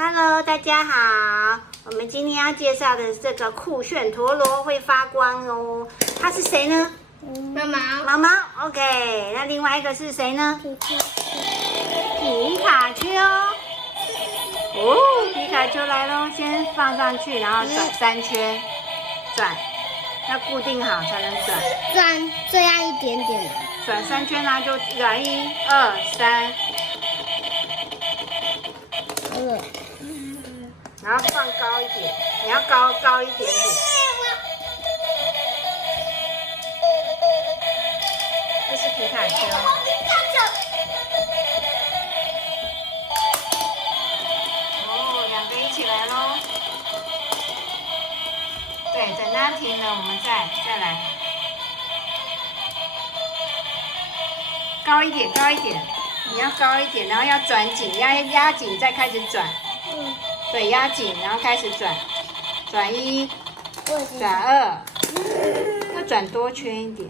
Hello， 大家好。我们今天要介绍的这个酷炫陀螺会发光哦。它是谁呢？毛毛。毛毛。OK， 那另外一个是谁呢？皮卡丘。哦，皮卡丘来咯，先放上去，然后转3圈，转，要固定好才能转。转这样一点点的。转3圈呢，就转1、2、3。然后放高一点，你要高一点点。这是皮卡丘。哦，2个一起来咯。对，等它停了，我们再来。高一点，高一点，你要高一点，然后要转紧，要压紧，再开始转。对，压紧，然后开始转，转1，转2，要转多圈一点。